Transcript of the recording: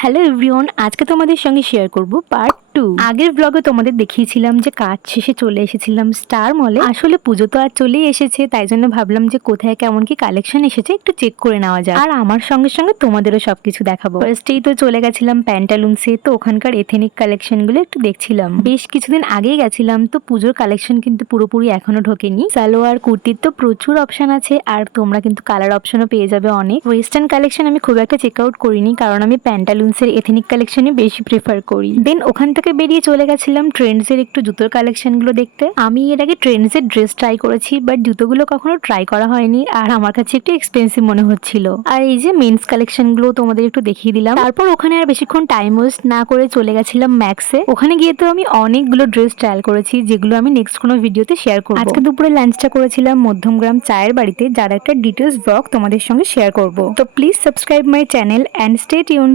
Hello everyone, আজকে তোমাদের সঙ্গে শেয়ার করব পার্ট 2। আগের ব্লগে তোমাদের দেখিয়েছিলাম যে কাজ শেষে চলে এসেছিলাম স্টার মলে। আসলে পুজো তো আর চলেই এসেছে, তাই জন্য ভাবলাম যে কোথায় কেমন কি কালেকশন এসেছে একটু চেক করে নেওয়া যায়, আর আমার সঙ্গে সঙ্গে তোমাদেরও সবকিছু দেখাবো। ফার্স্টেই তো চলে গেছিলাম প্যান্টালুন্সে, তো ওখানকার এথেনিক কালেকশন গুলো একটু দেখছিলাম। বেশ কিছুদিন আগেই গেছিলাম, তো পুজোর কালেকশন কিন্তু পুরোপুরি এখনো ঢোকেনি। সালোয়ার কুর্তির তো প্রচুর অপশন আছে, আর তোমরা কিন্তু কালার অপশনও পেয়ে যাবে অনেক। ওয়েস্টার্ন কালেকশন আমি খুব একটা চেক আউট করিনি, কারণ আমি প্যান্টালুন্সের এথেনিক কালেকশনই বেশি প্রেফার করি। দেন ওখান থেকে বেরিয়ে চলে গেছিলাম ট্রেন্ডস এর একটু জুতোর কালেকশন গুলো দেখতে। আমি এর আগে ট্রেন্ডস এর ড্রেস ট্রাই করেছি, বাট জুতোগুলো কখনো ট্রাই করা হয়নি, আর আমার কাছে একটু এক্সপেন্সিভ মনে হচ্ছিল। আর এই যে মেন্স কালেকশন গুলো তোমাদের একটু দেখিয়ে দিলাম। তারপর ওখানে আর বেশিক্ষণ টাইম ওয়েস্ট না করে চলে গেছিলাম ম্যাক্সে। ওখানে গিয়ে তো আমি অনেকগুলো ড্রেস ট্রায়াল করেছি, যেগুলো আমি নেক্সট কোনো ভিডিওতে শেয়ার করব। আজকে দুপুরে লাঞ্চটা করেছিলাম মধ্যমগ্রাম চায়ের বাড়িতে, যার একটা ডিটেলস ব্লগ তোমাদের সঙ্গে শেয়ার করব। তো please subscribe my channel and stay tuned.